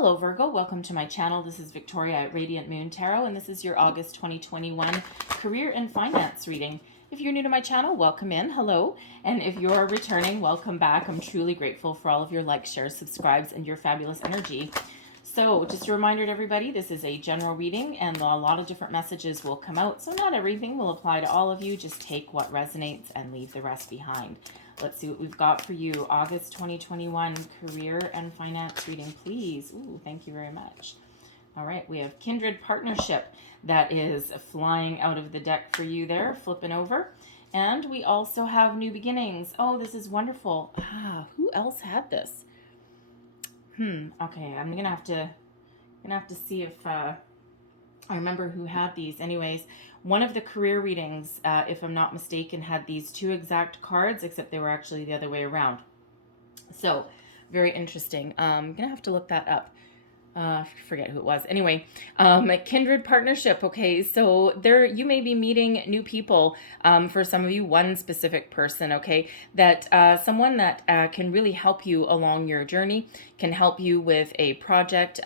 Hello Virgo, welcome to my channel. This is Victoria at Radiant Moon Tarot, and this is your August 2021 career and finance reading. If you're new to my channel, welcome in, hello. And if you're returning, welcome back. I'm truly grateful for all of your likes, shares, subscribes, and your fabulous energy. So just a reminder to everybody, this is a general reading and a lot of different messages will come out. So not everything will apply to all of you. Just take what resonates and leave the rest behind. Let's see what we've got for you. August 2021 career and finance reading, please. Ooh, thank you very much. All right, we have kindred partnership that is flying out of the deck for you there, flipping over. And we also have new beginnings. Oh, this is wonderful. Who else had this? Okay, I'm gonna have to see if I remember who had these. Anyways, one of the career readings, if I'm not mistaken, had these two exact cards, except they were actually the other way around. So, very interesting. I'm gonna have to look that up. Forget who it was. Anyway, kindred partnership. Okay, so there you may be meeting new people. For some of you, one specific person. Okay, that someone that can really help you along your journey, can help you with a project.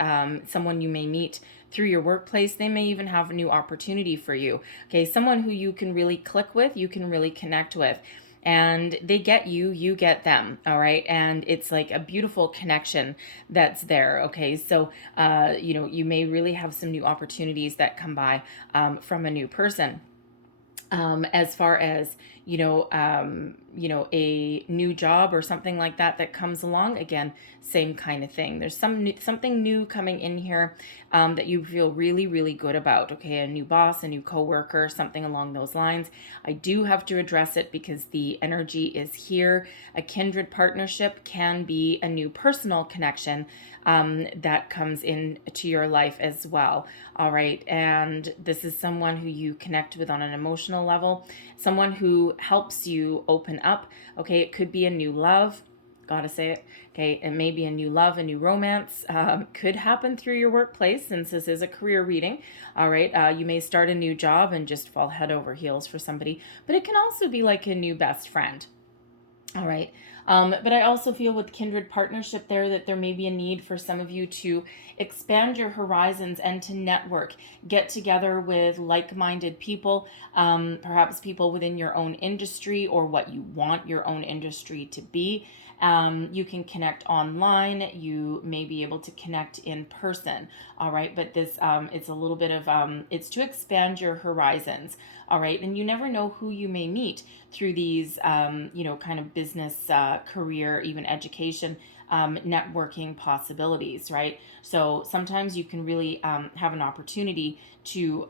Someone you may meet through your workplace. They may even have a new opportunity for you. Okay, someone who you can really click with, you can really connect with. And they get you, you get them, all right? And it's like a beautiful connection that's there, okay? So, you may really have some new opportunities that come by from a new person. As far as a new job or something like that that comes along, again, same kind of thing. There's something new coming in here that you feel really, really good about. Okay, a new boss, a new coworker, something along those lines. I do have to address it because the energy is here. A kindred partnership can be a new personal connection that comes into your life as well. All right, and this is someone who you connect with on an emotional level, someone who helps you open up. Okay, it could be a new love. Gotta say it. Okay, it may be a new love, a new romance. Could happen through your workplace, since this is a career reading. All right, you may start a new job and just fall head over heels for somebody, but it can also be like a new best friend. All right. But I also feel with kindred partnership there that there may be a need for some of you to expand your horizons and to network, get together with like-minded people, perhaps people within your own industry or what you want your own industry to be. You can connect online. You may be able to connect in person. All right. But this, it's a little bit of, it's to expand your horizons. All right. And you never know who you may meet through these, kind of business, career, even education, networking possibilities, right? So sometimes you can really have an opportunity to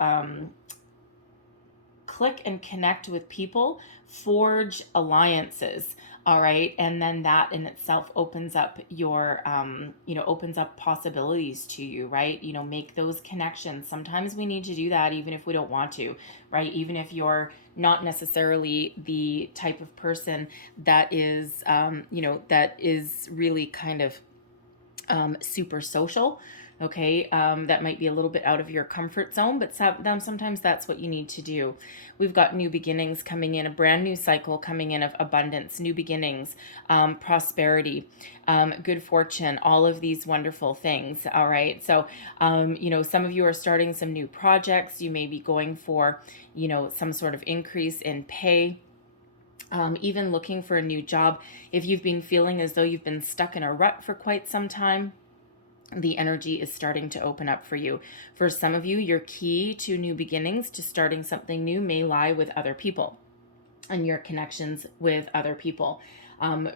click and connect with people, forge alliances, all right? And then that in itself opens up your, opens up possibilities to you, right? Make those connections. Sometimes we need to do that even if we don't want to, right? Even if you're not necessarily the type of person that is, that is really kind of super social. Okay, that might be a little bit out of your comfort zone, but sometimes that's what you need to do. We've got new beginnings coming in, a brand new cycle coming in of abundance, new beginnings, prosperity, good fortune, all of these wonderful things. All right, so some of you are starting some new projects. You may be going for some sort of increase in pay. Even looking for a new job. If you've been feeling as though you've been stuck in a rut for quite some time, the energy is starting to open up for you. For some of you, your key to new beginnings, to starting something new, may lie with other people and your connections with other people.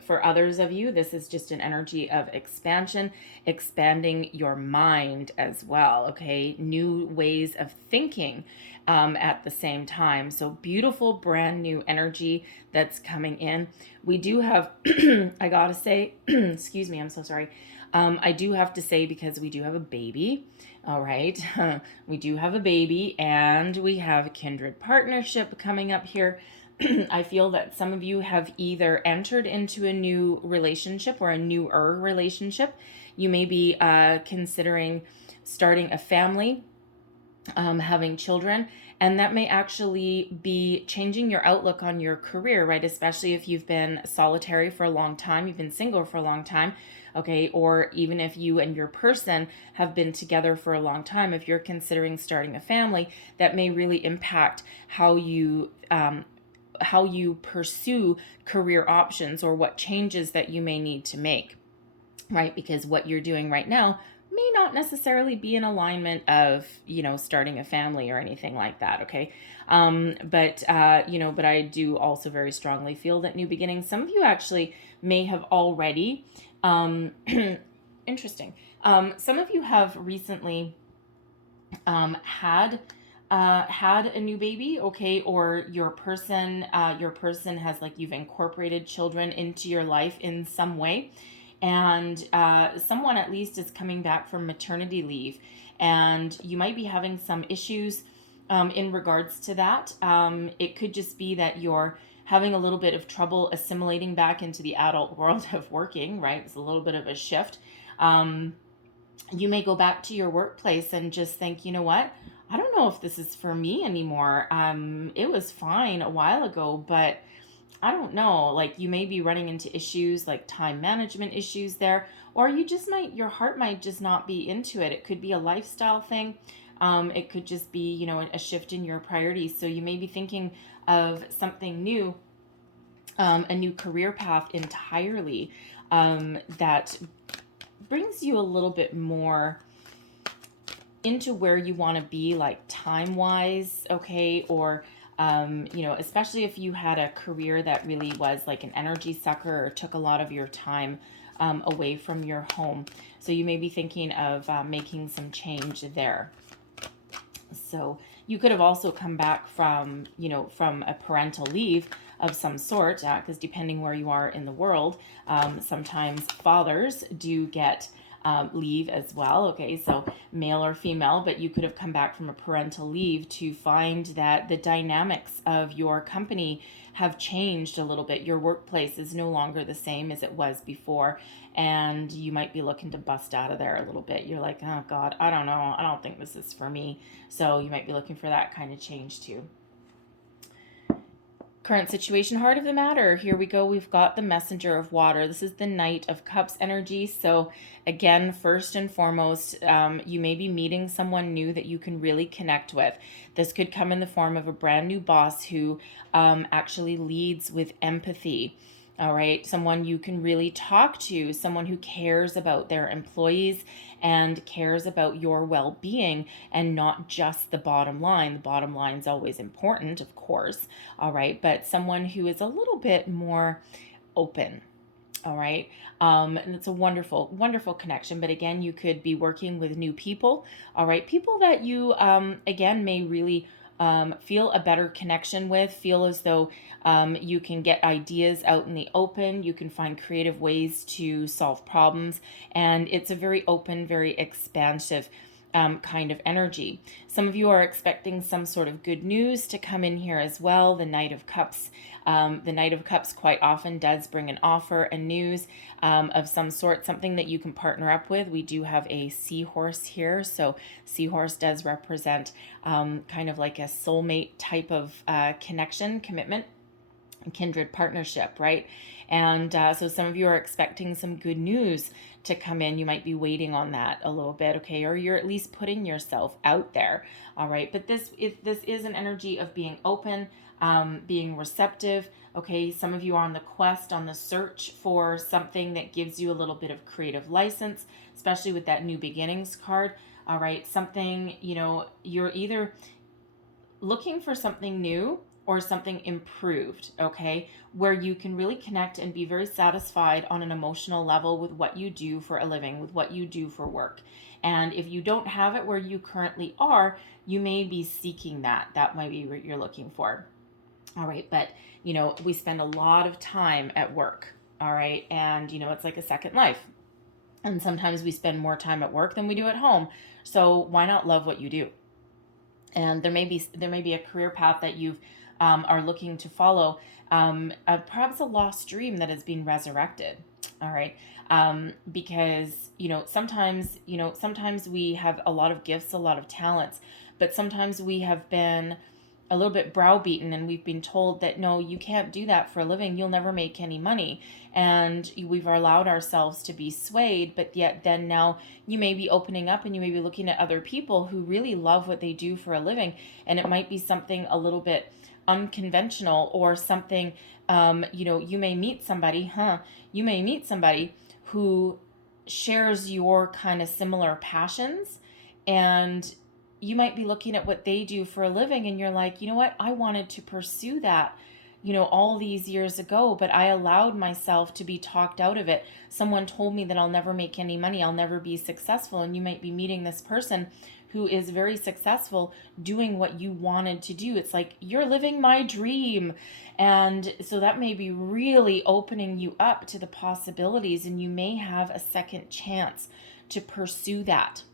For others of you, this is just an energy of expansion, expanding your mind as well, okay? New ways of thinking at the same time. So beautiful, brand new energy that's coming in. We do have, I gotta say, excuse me, I'm so sorry. I do have to say, because we do have a baby, all right? We do have a baby, and we have a kindred partnership coming up here. I feel that some of you have either entered into a new relationship or a newer relationship. You may be considering starting a family, having children, and that may actually be changing your outlook on your career, right? Especially if you've been solitary for a long time, you've been single for a long time. okay? Or even if you and your person have been together for a long time, if you're considering starting a family, that may really impact how you pursue career options or what changes that you may need to make, right? Because what you're doing right now may not necessarily be in alignment of, starting a family or anything like that, okay? But I do also very strongly feel that new beginnings, some of you actually may have already, interesting. Some of you have recently had a new baby, okay, or your person has, like, you've incorporated children into your life in some way, and someone at least is coming back from maternity leave, and you might be having some issues in regards to that. It could just be that you're having a little bit of trouble assimilating back into the adult world of working, right? It's a little bit of a shift. You may go back to your workplace and just think, you know what? I don't know if this is for me anymore. It was fine a while ago, but I don't know. Like, you may be running into issues like time management issues there, or your heart might just not be into it. It could be a lifestyle thing. It could just be, a shift in your priorities. So you may be thinking of something new, a new career path entirely, that brings you a little bit more into where you want to be, like time wise, okay? Or especially if you had a career that really was like an energy sucker or took a lot of your time away from your home. So you may be thinking of making some change there. So you could have also come back from a parental leave of some sort, because depending where you are in the world, sometimes fathers do get leave as well. Okay, so male or female, but you could have come back from a parental leave to find that the dynamics of your company have changed a little bit. Your workplace is no longer the same as it was before, and you might be looking to bust out of there a little bit. You're like, oh God, I don't know. I don't think this is for me. So you might be looking for that kind of change too. Current situation, heart of the matter. Here we go. We've got the messenger of water. This is the Knight of Cups energy. So again, first and foremost, you may be meeting someone new that you can really connect with. This could come in the form of a brand new boss who actually leads with empathy. All right, someone you can really talk to, someone who cares about their employees and cares about your well-being and not just the bottom line. The bottom line is always important, of course, all right, but someone who is a little bit more open. All right. And it's a wonderful, wonderful connection. But again, you could be working with new people. All right. People that you, again, may really feel a better connection with, feel as though you can get ideas out in the open. You can find creative ways to solve problems. And it's a very open, very expansive kind of energy. Some of you are expecting some sort of good news to come in here as well. The Knight of Cups. The Knight of Cups quite often does bring an offer, a news of some sort, something that you can partner up with. We do have a seahorse here. So seahorse does represent kind of like a soulmate type of connection, commitment, kindred partnership, right? And so some of you are expecting some good news to come in. You might be waiting on that a little bit, okay? Or you're at least putting yourself out there, all right? But this is an energy of being open, being receptive, okay? Some of you are on the quest, on the search for something that gives you a little bit of creative license, especially with that new beginnings card, all right? Something, you're either looking for something new or something improved, okay, where you can really connect and be very satisfied on an emotional level with what you do for a living, with what you do for work. And if you don't have it where you currently are, you may be seeking that. That might be what you're looking for. All right, but we spend a lot of time at work, all right, and it's like a second life. And sometimes we spend more time at work than we do at home. So why not love what you do? And there may be a career path that you are looking to follow, perhaps a lost dream that is being resurrected. All right, because sometimes we have a lot of gifts, a lot of talents, but sometimes we have been a little bit browbeaten, and we've been told that no, you can't do that for a living, you'll never make any money, and we've allowed ourselves to be swayed. But yet then now you may be opening up and you may be looking at other people who really love what they do for a living, and it might be something a little bit unconventional, or something, you may meet somebody, you may meet somebody who shares your kind of similar passions, and you might be looking at what they do for a living and you're like, you know what, I wanted to pursue that, all these years ago, but I allowed myself to be talked out of it. Someone told me that I'll never make any money, I'll never be successful. And you might be meeting this person who is very successful doing what you wanted to do. It's like, you're living my dream. And so that may be really opening you up to the possibilities, and you may have a second chance to pursue that.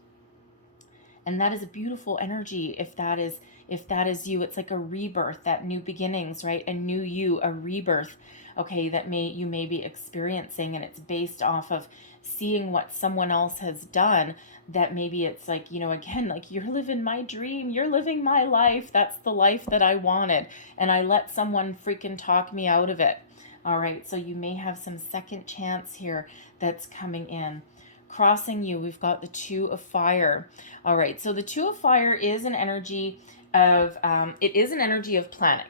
And that is a beautiful energy. If that is you, it's like a rebirth, that new beginnings, right? A new you, a rebirth, okay, that you may be experiencing, and it's based off of seeing what someone else has done. That maybe it's like, again, like, you're living my dream, you're living my life, that's the life that I wanted, and I let someone freaking talk me out of it. All right, so you may have some second chance here that's coming in. Crossing you, we've got the Two of Fire. All right, so the Two of Fire is an energy of, it is an energy of planning,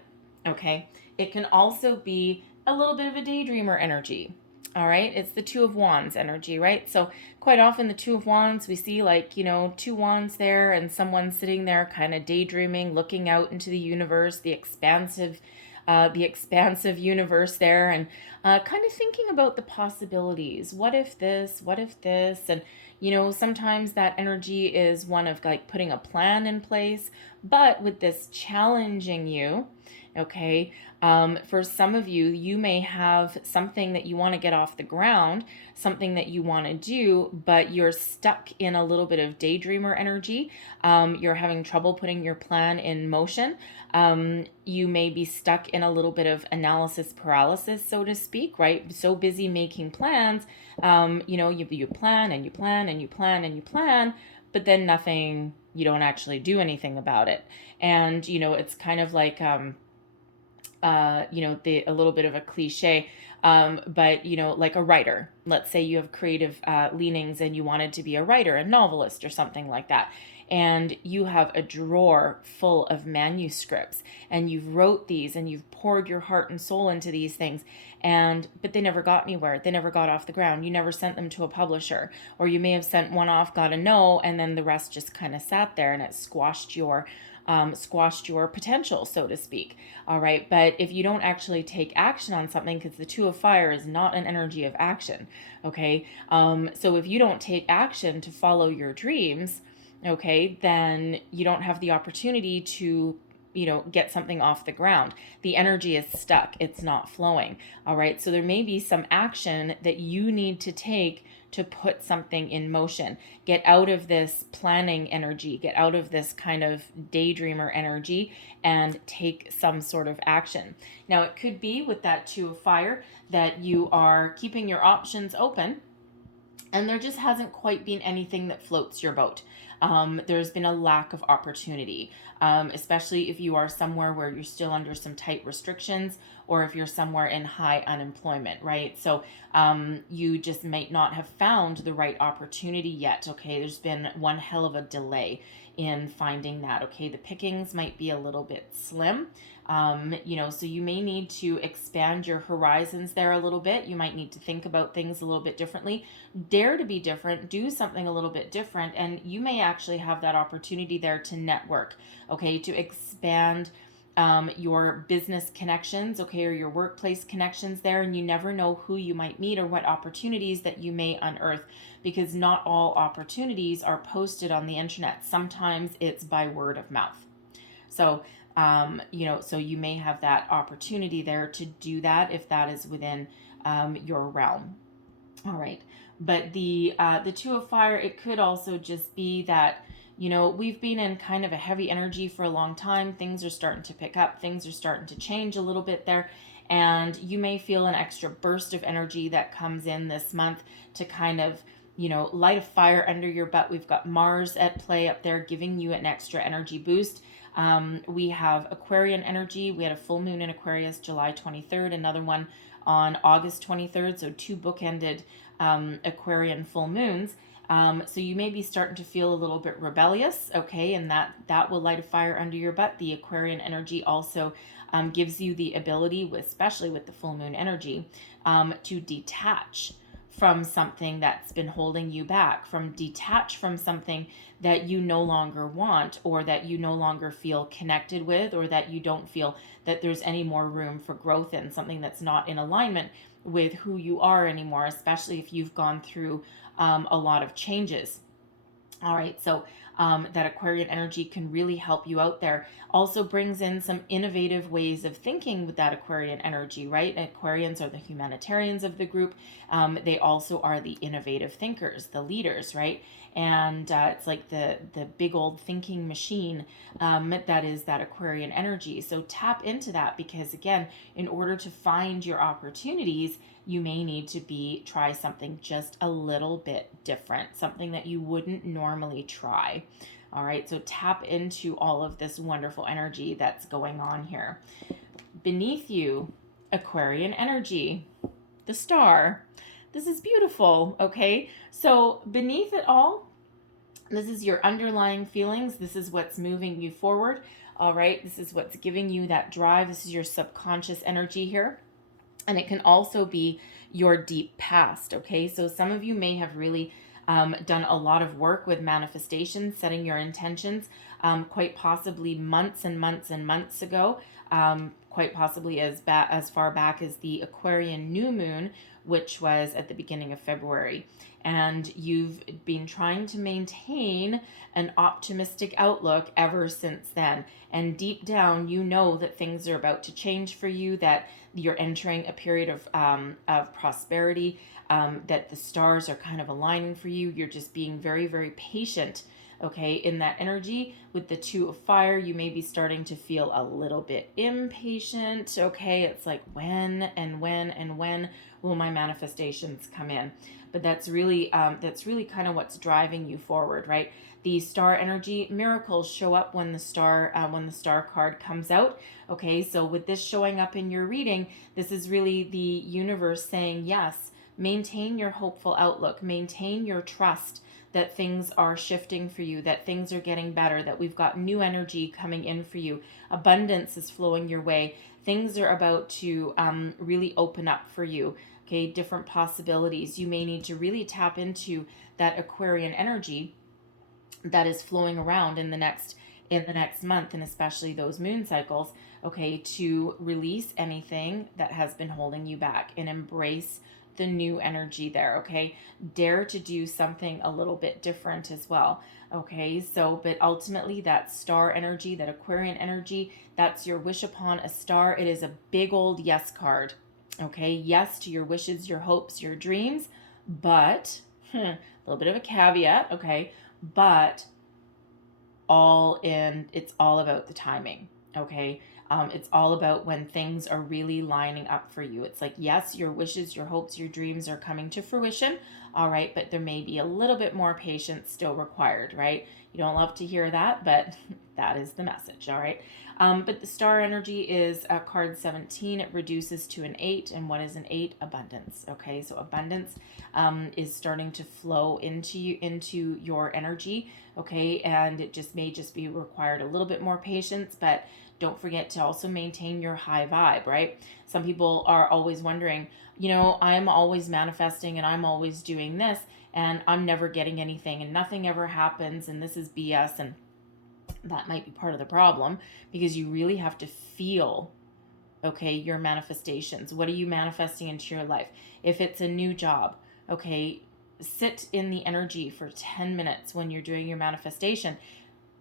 okay? It can also be a little bit of a daydreamer energy, all right? It's the Two of Wands energy, right? So quite often the Two of Wands, we see like, two wands there and someone sitting there kind of daydreaming, looking out into the universe, the expansive universe there, and kind of thinking about the possibilities. What if this? What if this? And sometimes that energy is one of like putting a plan in place, but with this challenging you, okay? For some of you, you may have something that you want to get off the ground, something that you want to do, but you're stuck in a little bit of daydreamer energy. You're having trouble putting your plan in motion. You may be stuck in a little bit of analysis paralysis, so to speak, right? So busy making plans, you plan and you plan and you plan and you plan, but then nothing, you don't actually do anything about it. And, it's kind of like, a little bit of a cliche, but like a writer. Let's say you have creative leanings and you wanted to be a writer, a novelist or something like that. And you have a drawer full of manuscripts, and you've wrote these and you've poured your heart and soul into these things, but they never got anywhere. They never got off the ground. You never sent them to a publisher, or you may have sent one off, got a no, and then the rest just kind of sat there, and it squashed your potential, so to speak. All right. But if you don't actually take action on something, because the Two of Fire is not an energy of action. Okay. So if you don't take action to follow your dreams, okay, then you don't have the opportunity to get something off the ground. The energy is stuck. It's not flowing. All right. So there may be some action that you need to take to put something in motion. Get out of this planning energy, get out of this kind of daydreamer energy, and take some sort of action. Now, it could be with that Two of Fire that you are keeping your options open, and there just hasn't quite been anything that floats your boat. There's been a lack of opportunity, especially if you are somewhere where you're still under some tight restrictions, or if you're somewhere in high unemployment, right? So you just might not have found the right opportunity yet, okay? There's been one hell of a delay in finding that, okay? The pickings might be a little bit slim, so you may need to expand your horizons there a little bit. You might need to think about things a little bit differently, dare to be different, do something a little bit different, and you may actually have that opportunity there to network, okay, to expand your business connections, okay, or your workplace connections there, and you never know who you might meet or what opportunities that you may unearth, because not all opportunities are posted on the internet. Sometimes it's by word of mouth. So so you may have that opportunity there to do that if that is within your realm. All right. But the Two of Fire, it could also just be that, we've been in kind of a heavy energy for a long time. Things are starting to pick up. Things are starting to change a little bit there. And you may feel an extra burst of energy that comes in this month to kind of light a fire under your butt. We've got Mars at play up there, giving you an extra energy boost. We have Aquarian energy. We had a full moon in Aquarius July 23rd, another one on August 23rd. So two bookended Aquarian full moons. So you may be starting to feel a little bit rebellious, okay, and that will light a fire under your butt. The Aquarian energy also gives you the ability, especially with the full moon energy, to detach from something that's been holding you back, detach from something that you no longer want, or that you no longer feel connected with, or that you don't feel that there's any more room for growth in, something that's not in alignment with who you are anymore, especially if you've gone through a lot of changes. All right, so that Aquarian energy can really help you out there. Also brings in some innovative ways of thinking with that Aquarian energy, right? Aquarians are the humanitarians of the group. They also are the innovative thinkers, the leaders, right? And it's like the big old thinking machine that is that Aquarian energy. So tap into that, because again, in order to find your opportunities, you may need to try something just a little bit different, something that you wouldn't normally try. All right, so tap into all of this wonderful energy that's going on here. Beneath you, Aquarian energy, the star. This is beautiful, okay? So beneath it all, this is your underlying feelings. This is what's moving you forward, all right? This is what's giving you that drive. This is your subconscious energy here. And it can also be your deep past, okay? So some of you may have really done a lot of work with manifestation, setting your intentions, quite possibly months and months and months ago, quite possibly as far back as the Aquarian new moon, which was at the beginning of February. And you've been trying to maintain an optimistic outlook ever since then. And deep down, you know that things are about to change for you, that you're entering a period of prosperity, that the stars are kind of aligning for you. You're just being very, very patient, okay, in that energy. With the Two of Fire, you may be starting to feel a little bit impatient, okay? It's like, when will my manifestations come in? But that's really kind of what's driving you forward, right? The star energy, miracles show up when the star card comes out. Okay, so with this showing up in your reading, this is really the universe saying, yes, maintain your hopeful outlook, maintain your trust that things are shifting for you, that things are getting better, that we've got new energy coming in for you. Abundance is flowing your way. Things are about to really open up for you. Okay, different possibilities. You may need to really tap into that Aquarian energy that is flowing around in the next month, and especially those moon cycles, okay, to release anything that has been holding you back and embrace the new energy there, okay? Dare to do something a little bit different as well, okay? So, but ultimately that star energy, that Aquarian energy, that's your wish upon a star. It is a big old yes card, okay? Yes to your wishes, your hopes, your dreams, but a little bit of a caveat, okay? But it's all about the timing, okay? It's all about when things are really lining up for you. It's like, yes, your wishes, your hopes, your dreams are coming to fruition, all right, but there may be a little bit more patience still required, right? You don't love to hear that, but that is the message, all right? But the star energy is card 17. It reduces to an 8. And what is an 8? Abundance, okay? So abundance is starting to flow into your energy, okay? And it may be required a little bit more patience, but don't forget to also maintain your high vibe, right? Some people are always wondering, I'm always manifesting and I'm always doing this and I'm never getting anything and nothing ever happens and this is BS. And that might be part of the problem, because you really have to feel, okay, your manifestations. What are you manifesting into your life? If it's a new job, okay, sit in the energy for 10 minutes when you're doing your manifestation.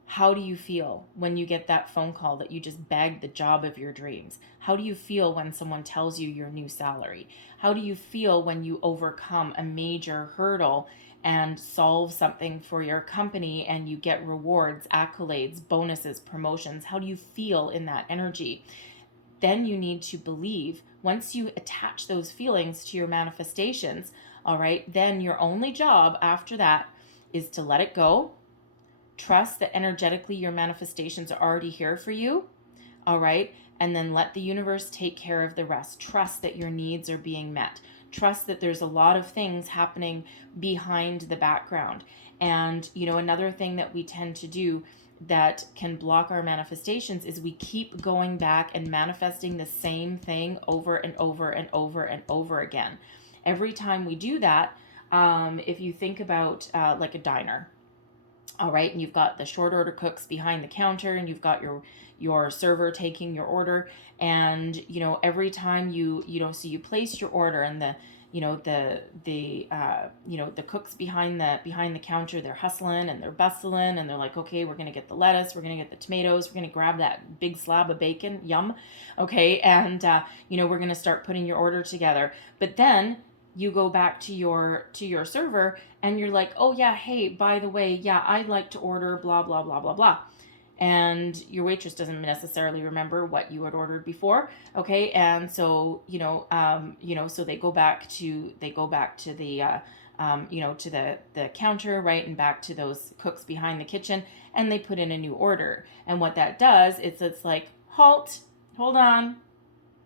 How do you feel when you get that phone call that you just bagged the job of your dreams? How do you feel when someone tells you your new salary? How do you feel when you overcome a major hurdle and solve something for your company and you get rewards, accolades, bonuses, promotions? How do you feel in that energy? Then you need to believe, once you attach those feelings to your manifestations, all right, then your only job after that is to let it go. Trust that energetically your manifestations are already here for you, all right? And then let the universe take care of the rest. Trust that your needs are being met. Trust that there's a lot of things happening behind the background. And, another thing that we tend to do that can block our manifestations is we keep going back and manifesting the same thing over and over and over and over again. Every time we do that, if you think about like a diner, all right, and you've got the short order cooks behind the counter, and you've got your server taking your order, and every time so you place your order, and the cooks behind the counter, they're hustling and they're bustling, and they're like, okay, we're gonna get the lettuce, we're gonna get the tomatoes, we're gonna grab that big slab of bacon, yum, okay, and we're gonna start putting your order together. But then you go back to your server, and you're like, oh yeah, hey, by the way, yeah, I'd like to order blah blah blah blah blah, and your waitress doesn't necessarily remember what you had ordered before, okay, and so so they go back to the to the counter, right, and back to those cooks behind the kitchen, and they put in a new order. And what that does is it's like, halt, hold on,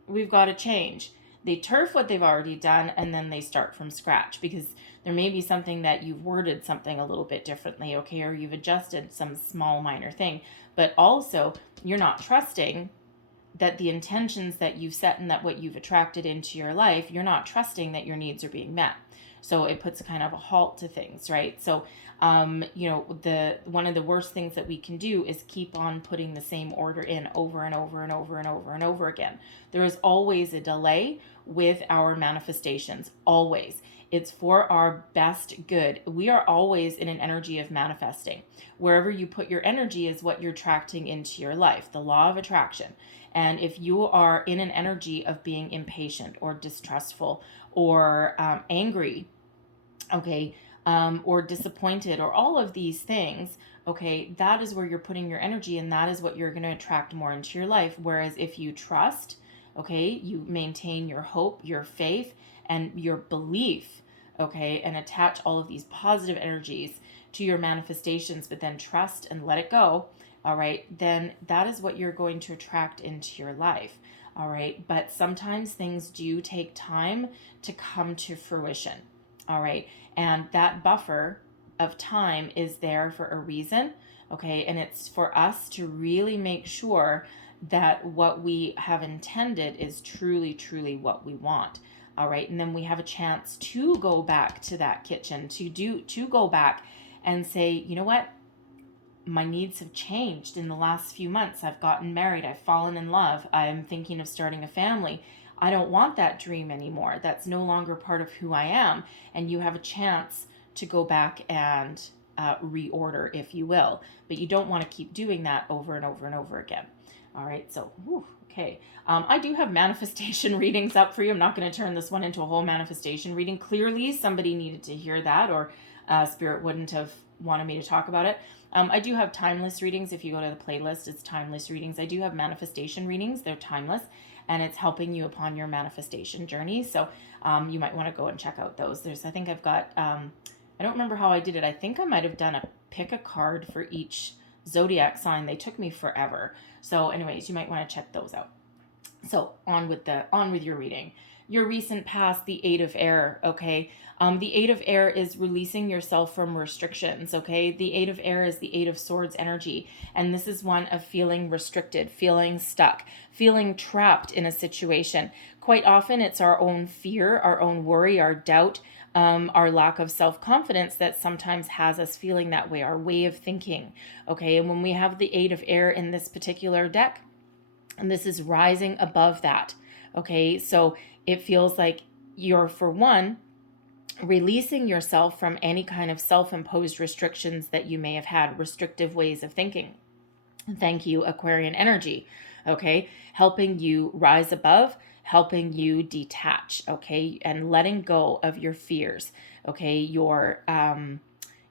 we've got to change. They turf what they've already done, and then they start from scratch, because there may be something that you've worded something a little bit differently, okay, or you've adjusted some small minor thing, but also you're not trusting that the intentions that you've set and that what you've attracted into your life, you're not trusting that your needs are being met. So it puts kind of a halt to things, right? So, the one of the worst things that we can do is keep on putting the same order in over and over and over and over and over again. There is always a delay with our manifestations, always. It's for our best good. We are always in an energy of manifesting. Wherever you put your energy is what you're attracting into your life, the law of attraction. And if you are in an energy of being impatient or distrustful or angry, okay, or disappointed, or all of these things, okay, that is where you're putting your energy, and that is what you're going to attract more into your life. Whereas if you trust, okay, you maintain your hope, your faith, and your belief, okay, and attach all of these positive energies to your manifestations, but then trust and let it go, all right, then that is what you're going to attract into your life, all right. But sometimes things do take time to come to fruition, all right, and that buffer of time is there for a reason, okay, and it's for us to really make sure that what we have intended is truly, truly what we want. All right, and then we have a chance to go back to that kitchen, to go back and say, you know what? My needs have changed in the last few months. I've gotten married, I've fallen in love, I'm thinking of starting a family. I don't want that dream anymore. That's no longer part of who I am. And you have a chance to go back and reorder, if you will. But you don't want to keep doing that over and over and over again. All right, so, okay. I do have manifestation readings up for you. I'm not going to turn this one into a whole manifestation reading. Clearly, somebody needed to hear that, or Spirit wouldn't have wanted me to talk about it. I do have timeless readings. If you go to the playlist, it's timeless readings. I do have manifestation readings. They're timeless, and it's helping you upon your manifestation journey. So you might want to go and check out those. I think I've got, I don't remember how I did it. I think I might have done pick a card for each zodiac sign. They took me forever. So anyways, you might want to check those out. So on with your reading. Your recent past, the Eight of Air, okay? The Eight of Air is releasing yourself from restrictions, okay? The Eight of Air is the Eight of Swords energy, and this is one of feeling restricted, feeling stuck, feeling trapped in a situation. Quite often, it's our own fear, our own worry, our doubt, our lack of self-confidence that sometimes has us feeling that way, our way of thinking, okay? And when we have the Eight of Air in this particular deck, and this is rising above that, okay? So it feels like you're, for one, releasing yourself from any kind of self-imposed restrictions that you may have had, restrictive ways of thinking. Thank you, Aquarian energy, okay? Helping you rise above, helping you detach, okay? And letting go of your fears, okay? Your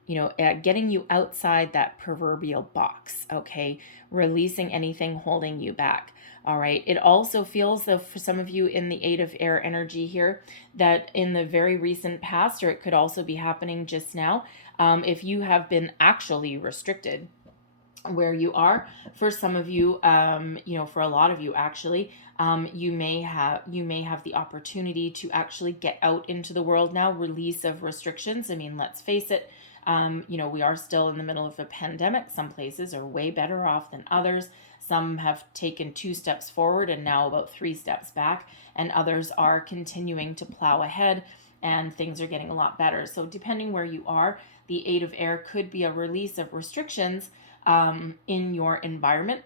getting you outside that proverbial box, okay? Releasing anything holding you back. All right. It also feels, though, for some of you in the Eight of Air energy here, that in the very recent past, or it could also be happening just now, if you have been actually restricted where you are, for some of you, for a lot of you actually, you may have the opportunity to actually get out into the world now. Release of restrictions. I mean, let's face it. We are still in the middle of a pandemic. Some places are way better off than others. Some have taken 2 steps forward and now about 3 steps back, and others are continuing to plow ahead, and things are getting a lot better. So depending where you are, the Eight of Air could be a release of restrictions in your environment,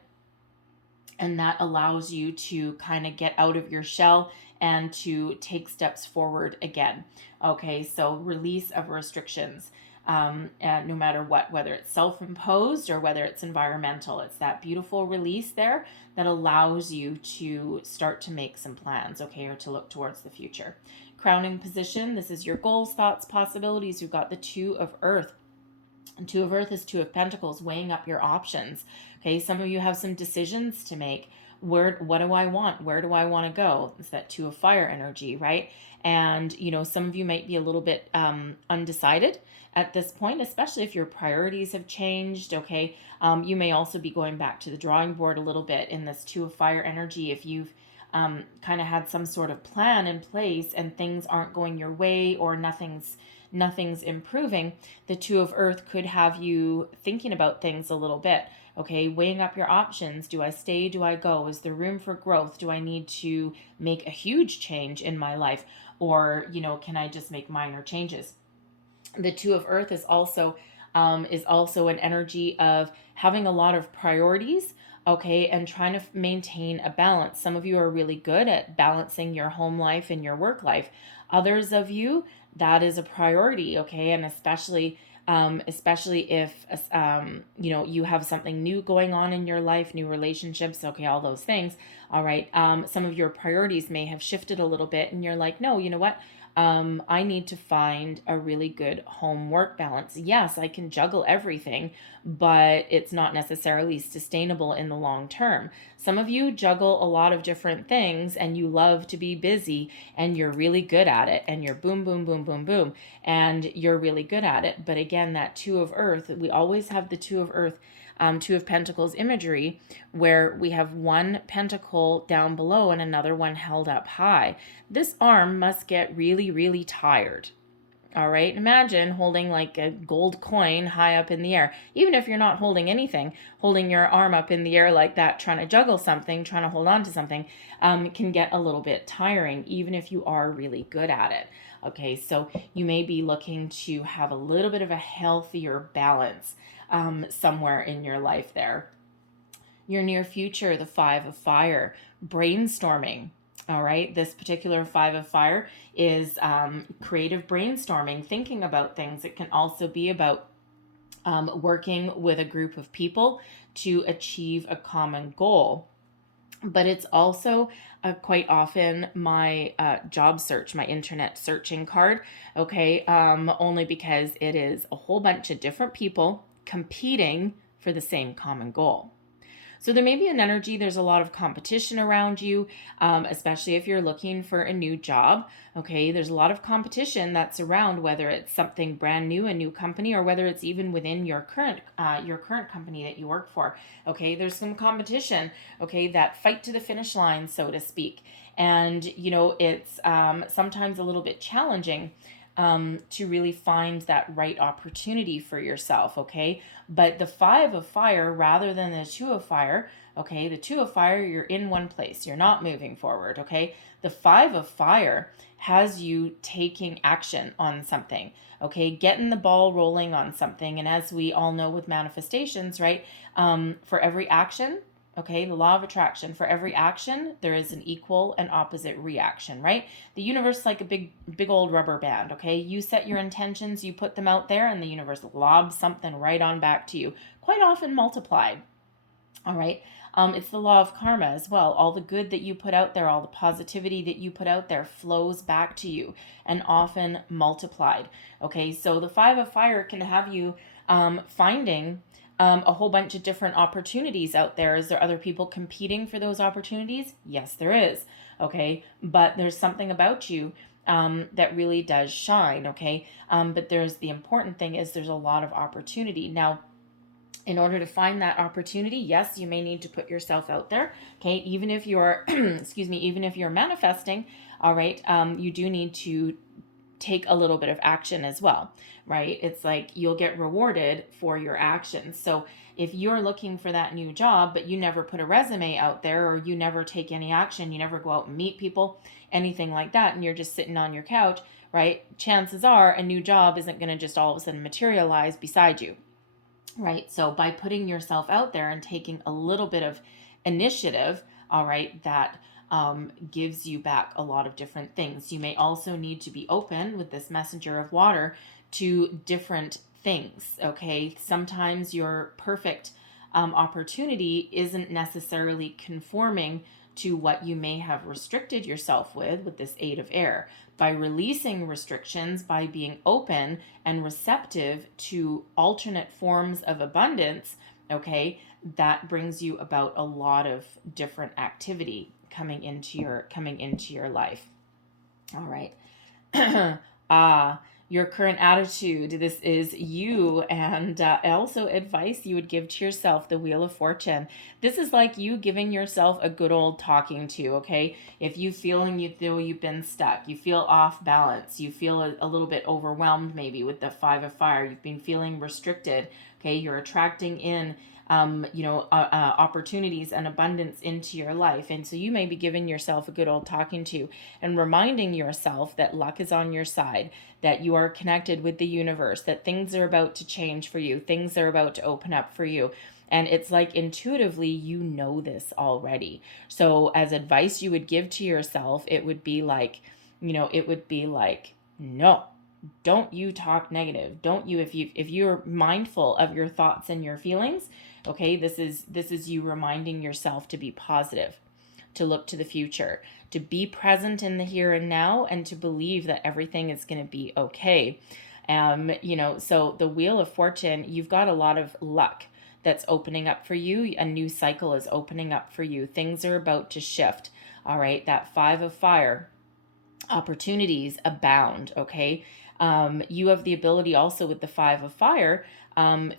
and that allows you to kind of get out of your shell and to take steps forward again. Okay, so release of restrictions, and no matter what, whether it's self-imposed or whether it's environmental, it's that beautiful release there that allows you to start to make some plans, okay, or to look towards the future. Crowning position, this is your goals, thoughts, possibilities. You've got the Two of Earth. And Two of Earth is Two of Pentacles, weighing up your options. Okay, some of you have some decisions to make. What do I want? Where do I want to go? It's that Two of Fire energy, right? And, some of you might be a little bit undecided at this point, especially if your priorities have changed, okay? You may also be going back to the drawing board a little bit in this Two of Fire energy if you've kind of had some sort of plan in place and things aren't going your way, or nothing's improving. The Two of Earth could have you thinking about things a little bit, okay? Weighing up your options. Do I stay? Do I go? Is there room for growth? Do I need to make a huge change in my life? Or, can I just make minor changes? The Two of Earth is also an energy of having a lot of priorities, okay, and trying to maintain a balance. Some of you are really good at balancing your home life and your work life. Others of you, that is a priority, okay, and especially if you have something new going on in your life, new relationships, okay, all those things. All right, some of your priorities may have shifted a little bit, and you're like, no, you know what? I need to find a really good home work balance. Yes, I can juggle everything, but it's not necessarily sustainable in the long term. Some of you juggle a lot of different things and you love to be busy and you're really good at it, and you're boom, boom, boom, boom, boom, and you're really good at it. But again, that Two of Earth, we always have the Two of Earth, Two of Pentacles imagery, where we have one pentacle down below and another one held up high. This arm must get really, really tired. All right, imagine holding like a gold coin high up in the air. Even if you're not holding anything, holding your arm up in the air like that, trying to juggle something, trying to hold on to something, can get a little bit tiring, even if you are really good at it. Okay, so you may be looking to have a little bit of a healthier balance somewhere in your life there. Your near future, the Five of Fire, brainstorming. All right, this particular Five of Fire is creative brainstorming, thinking about things. It can also be about working with a group of people to achieve a common goal. But it's also quite often my job search, my internet searching card, okay? Only because it is a whole bunch of different people competing for the same common goal. So there may be an energy, there's a lot of competition around you, especially if you're looking for a new job, okay? There's a lot of competition that's around, whether it's something brand new, a new company, or whether it's even within your current company that you work for, okay? There's some competition, okay, that fight to the finish line, so to speak. And, it's sometimes a little bit challenging to really find that right opportunity for yourself, okay? But the Five of Fire, rather than the Two of Fire, okay, the Two of Fire, you're in one place. You're not moving forward, okay? The Five of Fire has you taking action on something, okay? Getting the ball rolling on something. And as we all know with manifestations, right, for every action, okay, the law of attraction, for every action, there is an equal and opposite reaction, right? The universe is like a big old rubber band, okay? You set your intentions, you put them out there, and the universe lobs something right on back to you, quite often multiplied. All right. It's the law of karma as well. All the good that you put out there, all the positivity that you put out there flows back to you and often multiplied. Okay. So the five of fire can have you finding a whole bunch of different opportunities out there. Is there other people competing for those opportunities? Yes, there is. Okay. But there's something about you that really does shine. Okay. But there's the important thing is there's a lot of opportunity. Now, in order to find that opportunity, yes, you may need to put yourself out there. Okay, even if you're, excuse me, even if you're manifesting, all right, you do need to take a little bit of action as well, right? It's like you'll get rewarded for your actions. So if you're looking for that new job, but you never put a resume out there, or you never take any action, you never go out and meet people, anything like that, and you're just sitting on your couch, right? Chances are a new job isn't going to just all of a sudden materialize beside you, right? So by putting yourself out there and taking a little bit of initiative, all right, that gives you back a lot of different things. You may also need to be open with this messenger of water to different things, okay? Sometimes your perfect opportunity isn't necessarily conforming to what you may have restricted yourself with this eight of air. By releasing restrictions, by being open and receptive to alternate forms of abundance, okay, that brings you about a lot of different activity coming into your life. All right. Your current attitude. This is you, and also advice you would give to yourself, the Wheel of Fortune. This is like you giving yourself a good old talking to, okay? If you feel you've been stuck, you feel off balance, you feel a little bit overwhelmed maybe with the Five of Fire, you've been feeling restricted, okay? You're attracting in opportunities and abundance into your life. And so you may be giving yourself a good old talking to and reminding yourself that luck is on your side, that you are connected with the universe, that things are about to change for you, things are about to open up for you. And it's like intuitively, you know this already. So as advice you would give to yourself, it would be like, no, don't you talk negative. Don't you, if you're mindful of your thoughts and your feelings, okay, this is you reminding yourself to be positive, to look to the future, to be present in the here and now, and to believe that everything is going to be okay. So the Wheel of Fortune, you've got a lot of luck that's opening up for you. A new cycle is opening up for you. Things are about to shift. All right, that Five of Fire, opportunities abound, okay? You have the ability also with the Five of Fire,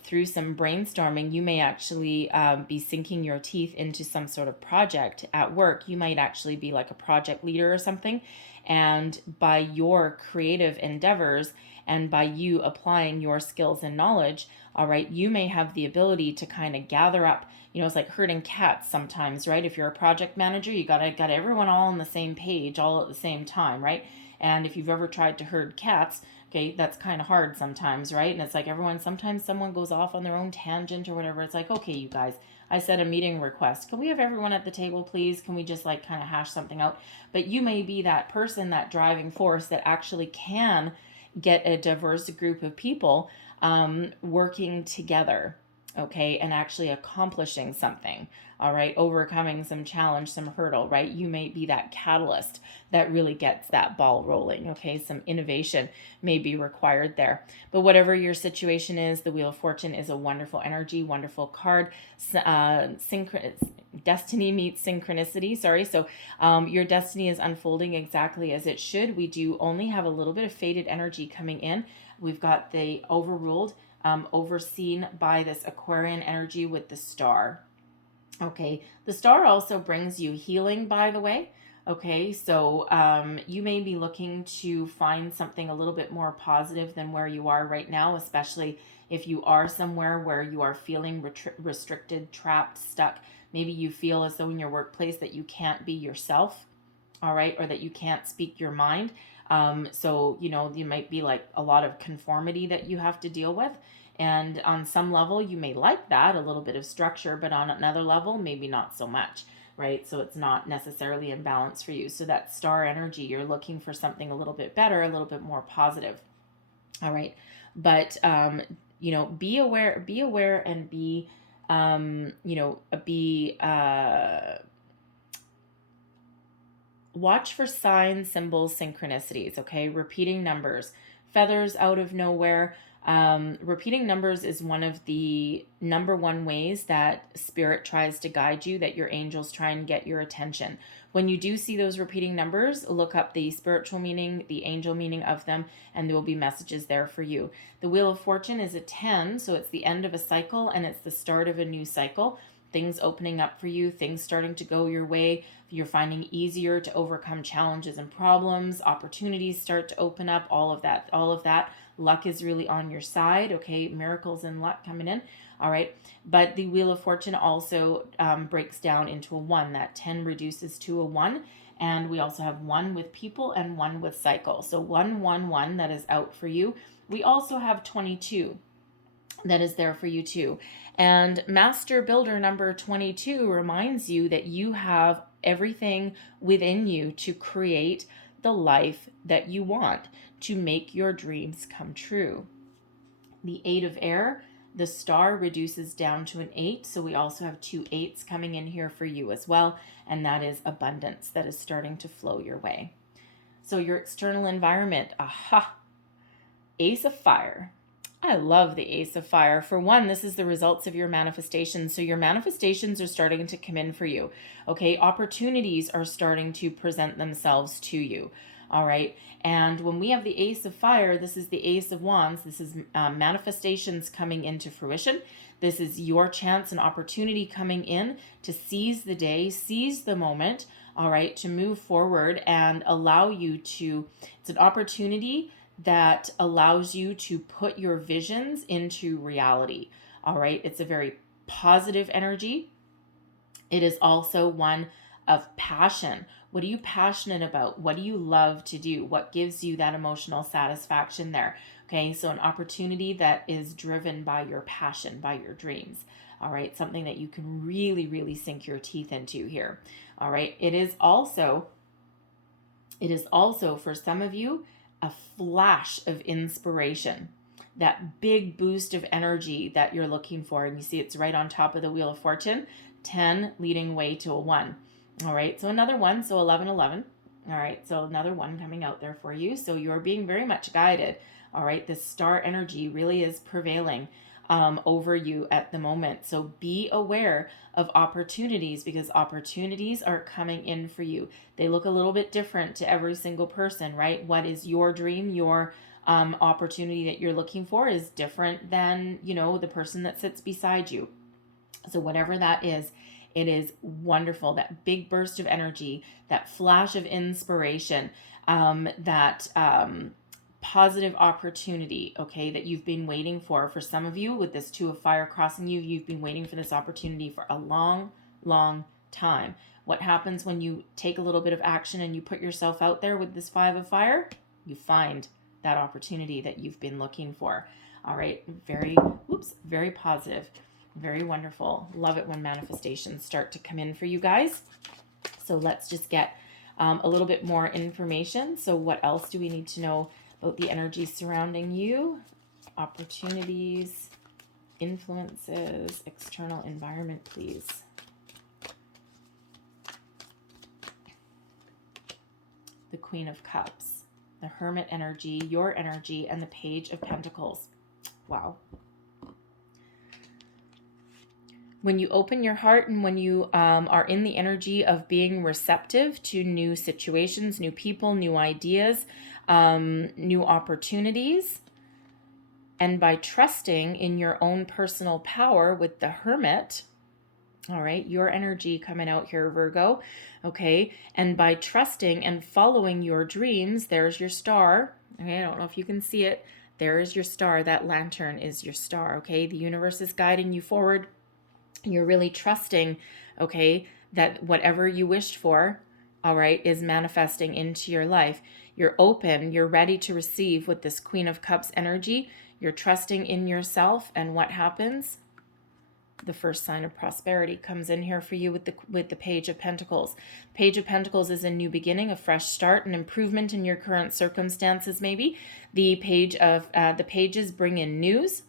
through some brainstorming, you may actually be sinking your teeth into some sort of project at work. You might actually be like a project leader or something. And by your creative endeavors and by you applying your skills and knowledge, all right, you may have the ability to kind of gather up, it's like herding cats sometimes, right? If you're a project manager, you got everyone all on the same page all at the same time, right? And if you've ever tried to herd cats, okay, that's kind of hard sometimes, right? And it's like sometimes someone goes off on their own tangent or whatever. It's like, okay, you guys, I set a meeting request. Can we have everyone at the table, please? Can we just like kind of hash something out? But you may be that person, that driving force that actually can get a diverse group of people working together, okay, and actually accomplishing something, all right, overcoming some challenge, some hurdle, right? You may be that catalyst that really gets that ball rolling, okay? Some innovation may be required there. But whatever your situation is, the Wheel of Fortune is a wonderful energy, wonderful card. Destiny meets synchronicity, sorry. So your destiny is unfolding exactly as it should. We do only have a little bit of faded energy coming in. We've got the overruled, overseen by this Aquarian energy with the star. Okay, the star also brings you healing, by the way. Okay, so you may be looking to find something a little bit more positive than where you are right now, especially if you are somewhere where you are feeling restricted, trapped, stuck. Maybe you feel as though in your workplace that you can't be yourself, all right, or that you can't speak your mind. So, you might be like a lot of conformity that you have to deal with. And on some level, you may like that, a little bit of structure, but on another level, maybe not so much, right? So it's not necessarily in balance for you. So that star energy, you're looking for something a little bit better, a little bit more positive. All right. But, be aware and be be watch for signs, symbols, synchronicities, okay? Repeating numbers, feathers out of nowhere. Repeating numbers is one of the number one ways that spirit tries to guide you, that your angels try and get your attention. When you do see those repeating numbers, look up the spiritual meaning, the angel meaning of them, and there will be messages there for you. The Wheel of Fortune is a 10, so it's the end of a cycle and it's the start of a new cycle. Things opening up for you, things starting to go your way. You're finding easier to overcome challenges and problems. Opportunities start to open up, all of that. Luck is really on your side, okay? Miracles and luck coming in, all right? But the Wheel of Fortune also breaks down into a 1. That 10 reduces to a 1. And we also have 1 with people and 1 with cycle. So 1, 1, 1, that is out for you. We also have 22. That is there for you too. And Master Builder number 22 reminds you that you have everything within you to create the life that you want, to make your dreams come true. The 8 of air, the star reduces down to an 8. So we also have 2 8s coming in here for you as well. And that is abundance that is starting to flow your way. So your external environment, Ace of Fire. I love the Ace of Fire. For one, this is the results of your manifestations. So your manifestations are starting to come in for you. Okay, opportunities are starting to present themselves to you. All right, and when we have the Ace of Fire, this is the Ace of Wands. This is manifestations coming into fruition. This is your chance and opportunity coming in to seize the day, seize the moment, all right, to move forward and allow you to, it's an opportunity that allows you to put your visions into reality. All right. It's a very positive energy. It is also one of passion. What are you passionate about? What do you love to do? What gives you that emotional satisfaction there? Okay. So an opportunity that is driven by your passion, by your dreams. All right. Something that you can really, really sink your teeth into here. All right. It is also for some of you, a flash of inspiration, that big boost of energy that you're looking for. And you see it's right on top of the Wheel of Fortune, 10 leading way to a 1. All right, so another 1, so 11, 11. All right, so another 1 coming out there for you. So you're being very much guided. All right, this star energy really is prevailing over you at the moment. So be aware of opportunities, because opportunities are coming in for you. They look a little bit different to every single person, right? What is your dream, your opportunity that you're looking for is different than, the person that sits beside you. So whatever that is, it is wonderful. That big burst of energy, that flash of inspiration, that positive opportunity, okay, that you've been waiting for. For some of you, with this 2 of Fire crossing you, you've been waiting for this opportunity for a long, long time. What happens when you take a little bit of action and you put yourself out there with this 5 of Fire? You find that opportunity that you've been looking for. All right, very positive, very wonderful. Love it when manifestations start to come in for you guys. So let's just get a little bit more information. So what else do we need to know about the energy surrounding you? Opportunities, influences, external environment, please. The Queen of Cups, the Hermit energy, your energy, and the Page of Pentacles. Wow. When you open your heart and when you are in the energy of being receptive to new situations, new people, new ideas, new opportunities, and by trusting in your own personal power with the Hermit, all right, your energy coming out here, Virgo, okay, and by trusting and following your dreams, there's your star, okay, I don't know if you can see it, there is your star, that lantern is your star, okay, the universe is guiding you forward. You're really trusting, okay, that whatever you wished for, all right, is manifesting into your life. You're open, you're ready to receive with this Queen of Cups energy. You're trusting in yourself, and what happens? The first sign of prosperity comes in here for you with the Page of Pentacles. Page of Pentacles is a new beginning, a fresh start, an improvement in your current circumstances maybe. The pages bring in news.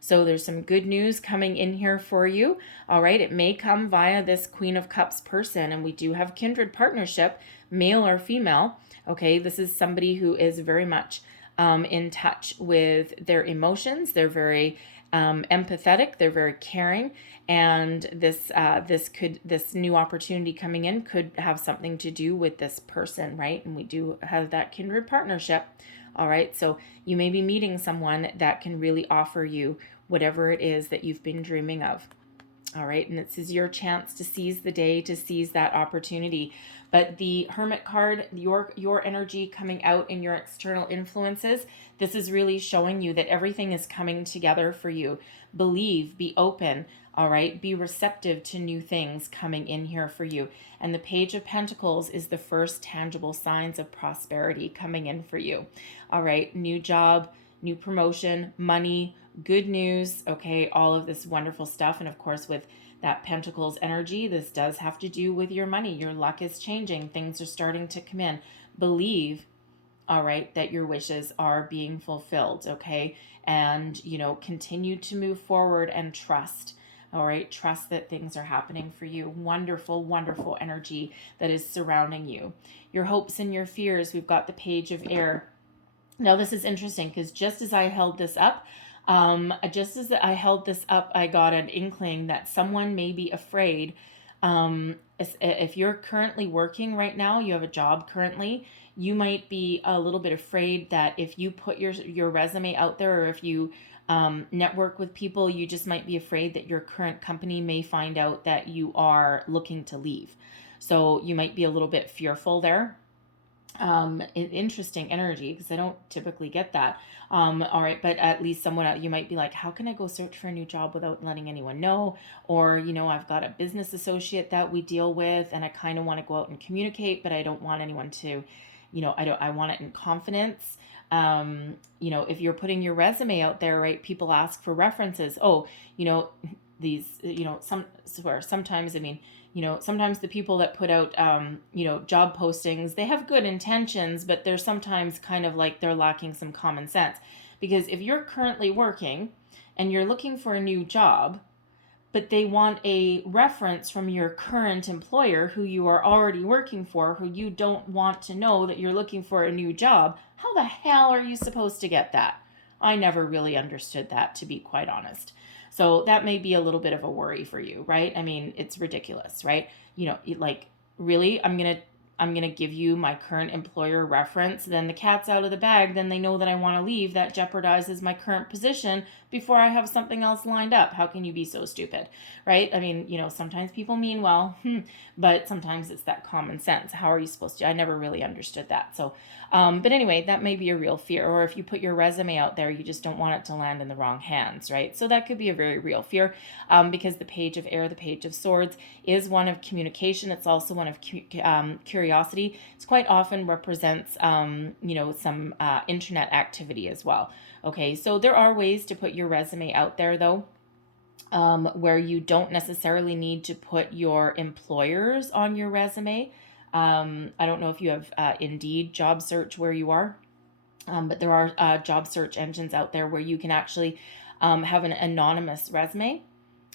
So there's some good news coming in here for you. All right. It may come via this Queen of Cups person, and we do have kindred partnership, male or female. Okay. This is somebody who is very much in touch with their emotions. They're very empathetic. They're very caring, and this new opportunity coming in could have something to do with this person, right? And we do have that kindred partnership. All right, so you may be meeting someone that can really offer you whatever it is that you've been dreaming of. All right, and this is your chance to seize the day, to seize that opportunity. But the Hermit card, your energy coming out in your external influences, this is really showing you that everything is coming together for you. Believe, be open, all right? Be receptive to new things coming in here for you. And the Page of Pentacles is the first tangible signs of prosperity coming in for you. All right, new job, new promotion, money, good news, okay, all of this wonderful stuff. And of course, with that Pentacles energy, this does have to do with your money. Your luck is changing. Things are starting to come in. Believe, all right, that your wishes are being fulfilled, okay? And, continue to move forward and trust. All right, trust that things are happening for you. Wonderful, wonderful energy that is surrounding you. Your hopes and your fears, we've got the Page of Air. Now, this is interesting because just as I held this up, I got an inkling that someone may be afraid. If you're currently working right now, you have a job currently, you might be a little bit afraid that if you put your resume out there, or if you network with people, you just might be afraid that your current company may find out that you are looking to leave. So you might be a little bit fearful there. Interesting energy, because I don't typically get that. All right, but at least someone else, you might be like, how can I go search for a new job without letting anyone know? Or, I've got a business associate that we deal with, and I kind of want to go out and communicate, but I don't want anyone to, I want it in confidence. If you're putting your resume out there, right, people ask for references. Oh, these, sometimes, sometimes the people that put out, job postings, they have good intentions, but they're sometimes kind of like they're lacking some common sense. Because if you're currently working and you're looking for a new job, but they want a reference from your current employer who you are already working for, who you don't want to know that you're looking for a new job, how the hell are you supposed to get that? I never really understood that, to be quite honest. So that may be a little bit of a worry for you, right? I mean, it's ridiculous, right? Really, I'm going to give you my current employer reference, then the cat's out of the bag, then they know that I want to leave. That jeopardizes my current position before I have something else lined up. How can you be so stupid, right? I mean, sometimes people mean well, but sometimes it's that common sense. How are you supposed to? I never really understood that. So, but anyway, that may be a real fear. Or if you put your resume out there, you just don't want it to land in the wrong hands, right? So that could be a very real fear, because the Page of Air, the Page of Swords, is one of communication. It's also one of curiosity. It's quite often represents, some internet activity as well. Okay, so there are ways to put your resume out there, though, where you don't necessarily need to put your employers on your resume. I don't know if you have Indeed job search where you are, but there are job search engines out there where you can actually have an anonymous resume.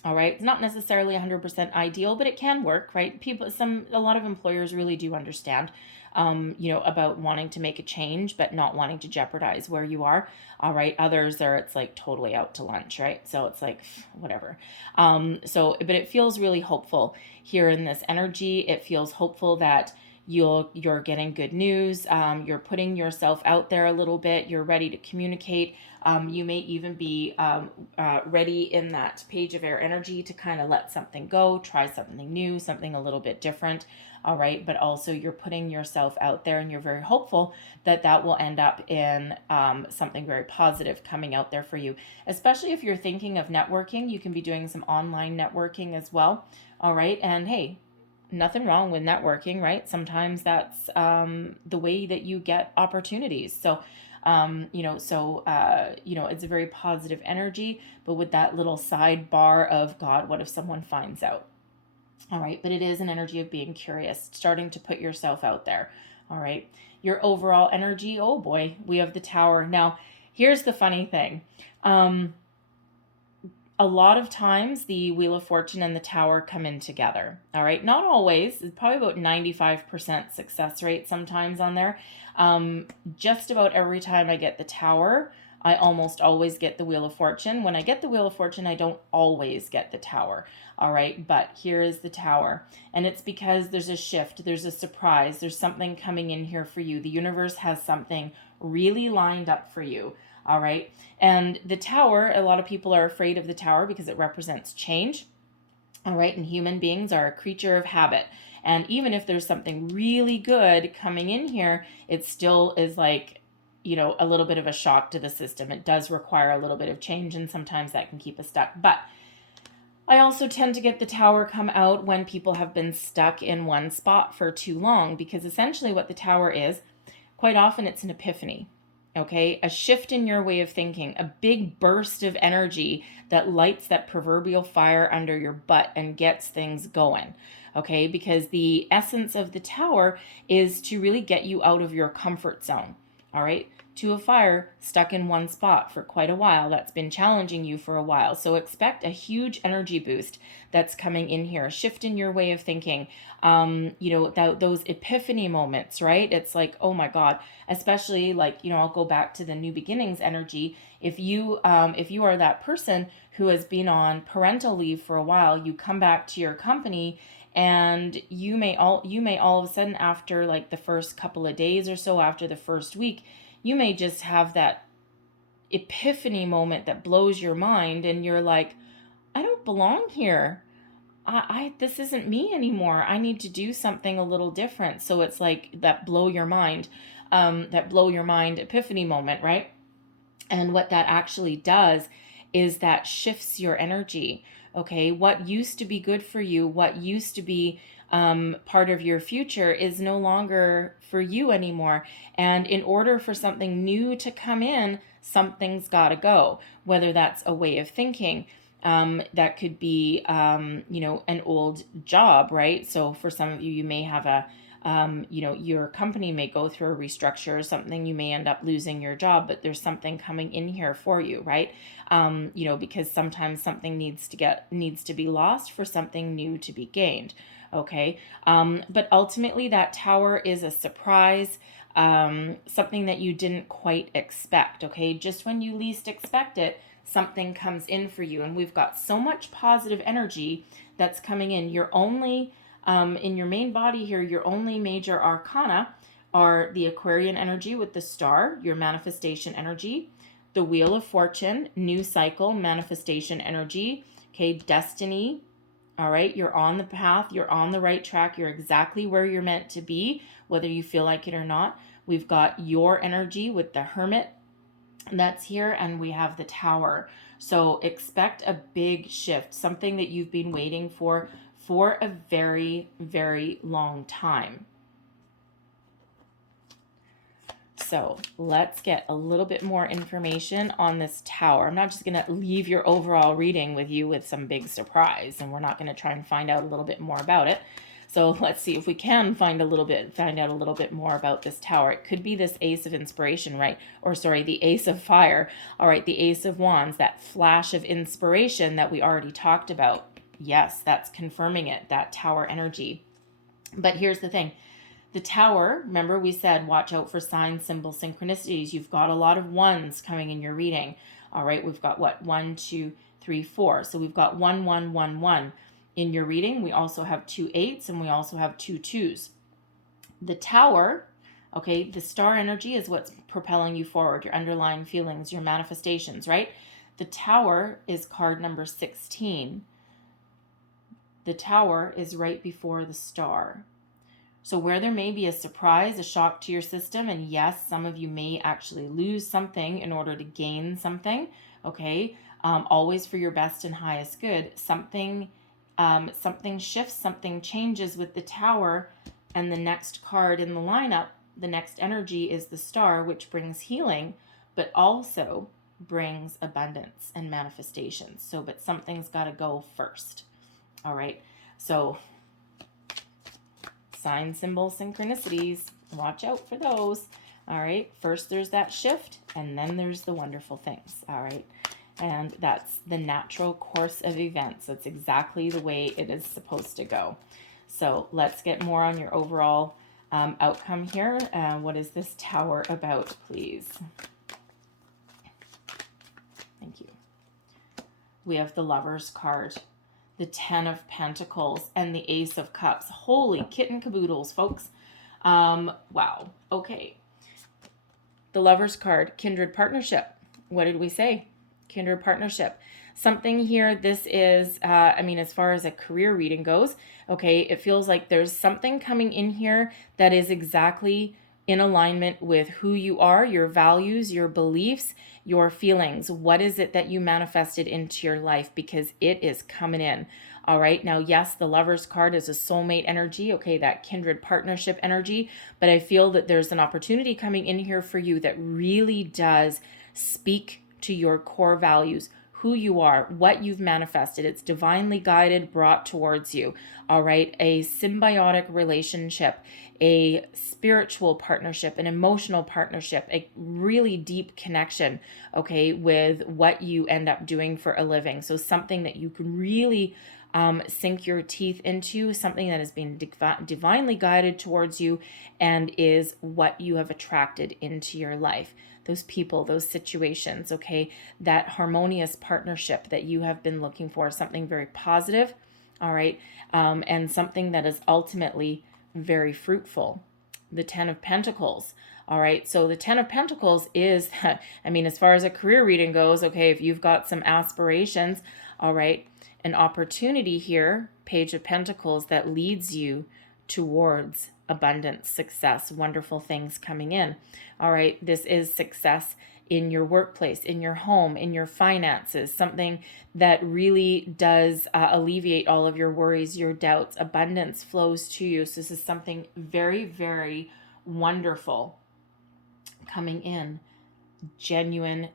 All right, it's not necessarily 100% ideal, but it can work, right? A lot of employers really do understand, about wanting to make a change, but not wanting to jeopardize where you are. All right, others it's like totally out to lunch, right? So it's like, whatever. But it feels really hopeful here in this energy. It feels hopeful that you're getting good news. You're putting yourself out there a little bit. You're ready to communicate. You may even be ready in that Page of Air energy to kind of let something go, try something new, something a little bit different. All right. But also you're putting yourself out there, and you're very hopeful that will end up in something very positive coming out there for you. Especially if you're thinking of networking, you can be doing some online networking as well. All right. And hey, nothing wrong with networking, right? Sometimes that's the way that you get opportunities. So, it's a very positive energy, but with that little sidebar of, God, what if someone finds out? All right, but it is an energy of being curious, starting to put yourself out there. All right, your overall energy, oh boy, we have the Tower. Now, here's the funny thing. a lot of times the Wheel of Fortune and the Tower come in together. All right. Not always. It's probably about 95% success rate sometimes on there. Just about every time I get the Tower, I almost always get the Wheel of Fortune. When I get the Wheel of Fortune, I don't always get the Tower. All right, but here is the Tower. And it's because there's a shift, there's a surprise, there's something coming in here for you. The universe has something really lined up for you. All right. And the Tower, a lot of people are afraid of the Tower because it represents change. All right. And human beings are a creature of habit. And even if there's something really good coming in here, it still is like, you know, a little bit of a shock to the system. It does require a little bit of change, and sometimes that can keep us stuck. But I also tend to get the Tower come out when people have been stuck in one spot for too long, because essentially what the Tower is, quite often it's an epiphany. Okay, a shift in your way of thinking, a big burst of energy that lights that proverbial fire under your butt and gets things going. Okay, because the essence of the Tower is to really get you out of your comfort zone. All right, to a fire stuck in one spot for quite a while. That's been challenging you for a while. So expect a huge energy boost that's coming in here, a shift in your way of thinking. Those epiphany moments, right? It's like, oh my God, especially like, I'll go back to the new beginnings energy. If you are that person who has been on parental leave for a while, you come back to your company, and you may all of a sudden, after like the first couple of days or so, after the first week, you may just have that epiphany moment that blows your mind, and you're like, I don't belong here. This isn't me anymore. I need to do something a little different. So it's like that blow your mind epiphany moment, right? And what that actually does is that shifts your energy. Okay, what used to be good for you, what used to be part of your future, is no longer for you anymore. And in order for something new to come in, something's got to go, whether that's a way of thinking. That could be, an old job, right? So for some of you, you may have your company may go through a restructure or something. You may end up losing your job, but there's something coming in here for you, right? Because sometimes something needs to be lost for something new to be gained. Okay. But ultimately that Tower is a surprise, something that you didn't quite expect. Okay. Just when you least expect it, something comes in for you. And we've got so much positive energy that's coming in. You're only, in your main body here, your only major arcana are the Aquarian energy with the star, your manifestation energy, the Wheel of Fortune, new cycle, manifestation energy, okay, destiny. All right, you're on the path, you're on the right track, you're exactly where you're meant to be, whether you feel like it or not. We've got your energy with the Hermit that's here, and we have the Tower. So expect a big shift, something that you've been waiting for a very, very long time. So let's get a little bit more information on this Tower. I'm not just going to leave your overall reading with you with some big surprise, and we're not going to try and find out a little bit more about it. So let's see if we can find out a little bit more about this Tower. It could be this Ace of Inspiration, right? Or sorry, the Ace of Fire. All right, the Ace of Wands, that flash of inspiration that we already talked about. Yes, that's confirming it, that Tower energy. But here's the thing. The Tower, remember we said, watch out for signs, symbols, synchronicities. You've got a lot of ones coming in your reading. All right, we've got what? 1, 2, 3, 4. So we've got 1, 1, 1, 1. In your reading, we also have 2 8s, and we also have 2 2s. The Tower, okay, the star energy is what's propelling you forward, your underlying feelings, your manifestations, right? The Tower is card number 16. The Tower is right before the star. So where there may be a surprise, a shock to your system, and yes, some of you may actually lose something in order to gain something, okay? Always for your best and highest good. Something shifts, something changes with the Tower, and the next card in the lineup, the next energy is the star, which brings healing, but also brings abundance and manifestations. So, but something's got to go first. All right. So sign, symbol, synchronicities, watch out for those. All right. First there's that shift, and then there's the wonderful things. All right. And that's the natural course of events. That's exactly the way it is supposed to go. So let's get more on your overall outcome here. What is this Tower about, please? Thank you. We have the Lover's card, the Ten of Pentacles, and the Ace of Cups. Holy kitten caboodles, folks. Wow. Okay. The Lover's card, kindred partnership. What did we say? Kindred partnership. Something here, this is, as far as a career reading goes, okay, it feels like there's something coming in here that is exactly in alignment with who you are, your values, your beliefs, your feelings. What is it that you manifested into your life? Because it is coming in. All right. Now, yes, the Lover's card is a soulmate energy. Okay. That kindred partnership energy. But I feel that there's an opportunity coming in here for you that really does speak to your core values, who you are, what you've manifested. It's divinely guided, brought towards you. All right. A symbiotic relationship, a spiritual partnership, an emotional partnership, a really deep connection, okay, with what you end up doing for a living. So something that you can really sink your teeth into, something that has been divinely guided towards you and is what you have attracted into your life. Those people, those situations, okay, that harmonious partnership that you have been looking for, something very positive, all right, and something that is ultimately very fruitful. The Ten of Pentacles, all right, so the Ten of Pentacles is, as far as a career reading goes, okay, if you've got some aspirations, all right, an opportunity here, Page of Pentacles, that leads you towards abundance, success, wonderful things coming in. All right, this is success in your workplace, in your home, in your finances, something that really does alleviate all of your worries, your doubts. Abundance flows to you. So this is something very, very wonderful coming in. Genuine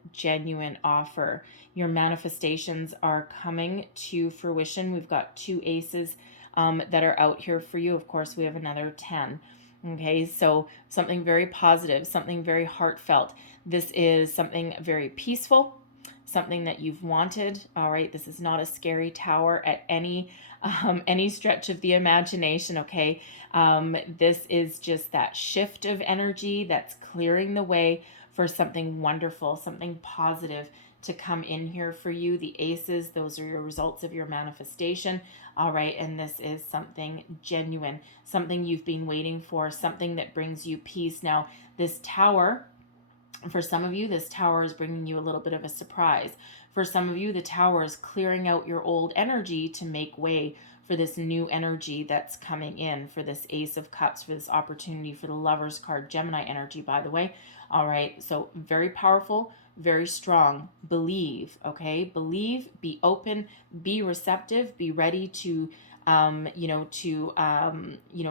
offer. Your manifestations are coming to fruition. We've got 2 aces that are out here for you. Of course, we have another 10. Okay, so something very positive, something very heartfelt. This is something very peaceful, something that you've wanted. All right, this is not a scary tower at any stretch of the imagination. Okay, this is just that shift of energy that's clearing the way for something wonderful, something positive to come in here for you. The aces, those are your results of your manifestation. All right, and this is something genuine, something you've been waiting for, something that brings you peace. Now, this tower, for some of you, this tower is bringing you a little bit of a surprise. For some of you, the tower is clearing out your old energy to make way for this new energy that's coming in, for this Ace of Cups, for this opportunity, for the Lover's card, Gemini energy, by the way. All right, so very powerful, very strong. Believe, okay? Believe, be open, be receptive, be ready to,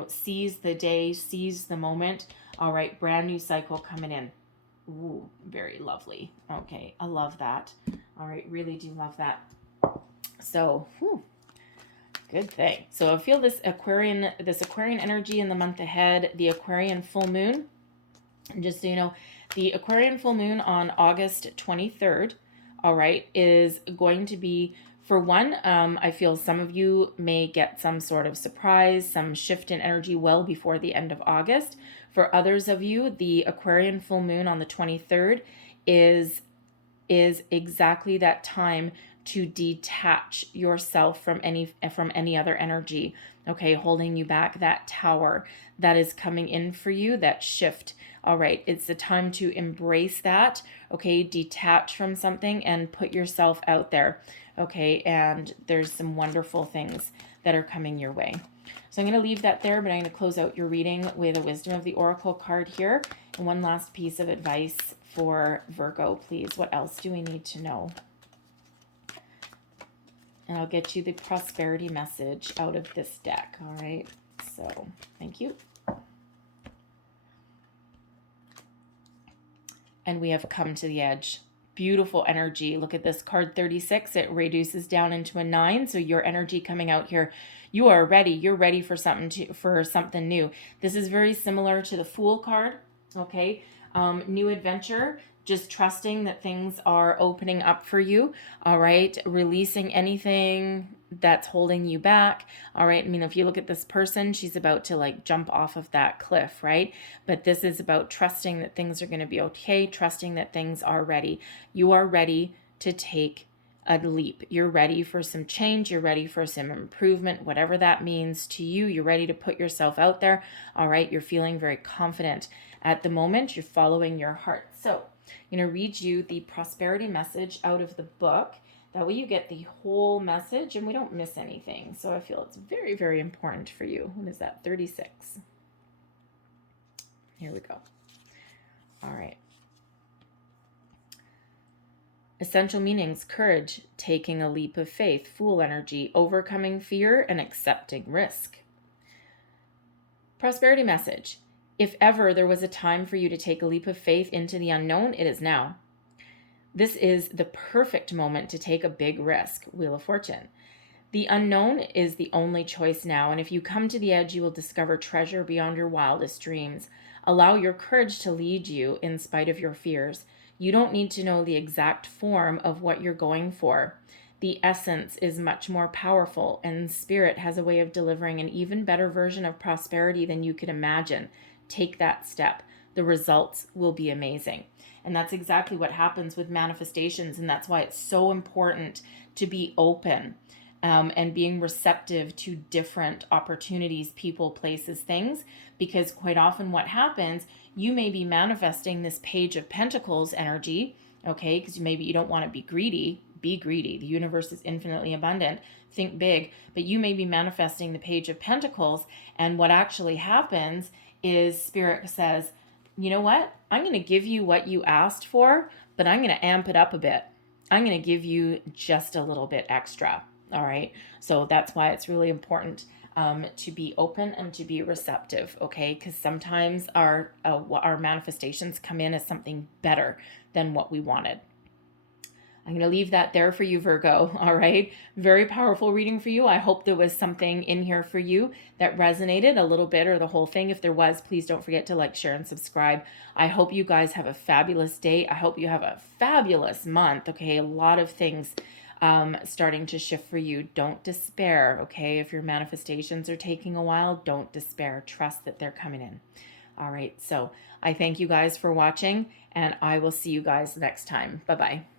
seize the day, seize the moment. All right, brand new cycle coming in. Ooh, very lovely. Okay, I love that. All right, really do love that. So, good thing. So I feel this Aquarian energy in the month ahead, the Aquarian full moon. And just so you know, the Aquarian full moon on August 23rd, all right, is going to be, for one, I feel some of you may get some sort of surprise, some shift in energy well before the end of August. For others of you, the Aquarian full moon on the 23rd is exactly that time to detach yourself from any other energy, okay, holding you back, that tower that is coming in for you, that shift. All right, it's the time to embrace that, okay, detach from something and put yourself out there, okay, and there's some wonderful things that are coming your way. So I'm going to leave that there, but I'm going to close out your reading with a Wisdom of the Oracle card here, and one last piece of advice for Virgo, please. What else do we need to know? And I'll get you the prosperity message out of this deck, all right? So, thank you. And we have come to the edge. Beautiful energy. Look at this card 36. It reduces down into a 9. So your energy coming out here, you are ready. You're ready for something new. This is very similar to the Fool card, okay? New adventure, just trusting that things are opening up for you, all right? Releasing anything that's holding you back, all right? I mean, if you look at this person, she's about to like jump off of that cliff, right? But this is about trusting that things are going to be okay, trusting that things are ready. You are ready to take a leap. You're ready for some change. You're ready for some improvement, whatever that means to you. You're ready to put yourself out there. All right. You're feeling very confident at the moment. You're following your heart. So I'm going to read you the prosperity message out of the book. That way you get the whole message and we don't miss anything. So I feel it's very, very important for you. What is that? 36. Here we go. All right. Essential meanings: courage, taking a leap of faith; fool energy, overcoming fear and accepting risk. Prosperity message: if ever there was a time for you to take a leap of faith into the unknown, it is now. This is the perfect moment to take a big risk. Wheel of Fortune. The unknown is the only choice now, and if you come to the edge, you will discover treasure beyond your wildest dreams. Allow your courage to lead you in spite of your fears. You don't need to know the exact form of what you're going for. The essence is much more powerful, and Spirit has a way of delivering an even better version of prosperity than you could imagine. Take that step. The results will be amazing. And that's exactly what happens with manifestations, and that's why it's so important to be open. And being receptive to different opportunities, people, places, things, because quite often what happens, you may be manifesting this Page of Pentacles energy, okay, because maybe you don't want to be greedy. Be greedy. The universe is infinitely abundant. Think big. But you may be manifesting the Page of Pentacles, and what actually happens is Spirit says, you know what? I'm going to give you what you asked for, but I'm going to amp it up a bit. I'm going to give you just a little bit extra. All right. So that's why it's really important to be open and to be receptive. Okay. Because sometimes our manifestations come in as something better than what we wanted. I'm going to leave that there for you, Virgo. All right. Very powerful reading for you. I hope there was something in here for you that resonated a little bit or the whole thing. If there was, please don't forget to like, share, and subscribe. I hope you guys have a fabulous day. I hope you have a fabulous month. Okay. A lot of things starting to shift for you. Don't despair. Okay. If your manifestations are taking a while, don't despair. Trust that they're coming in. All right. So I thank you guys for watching, and I will see you guys next time. Bye-bye.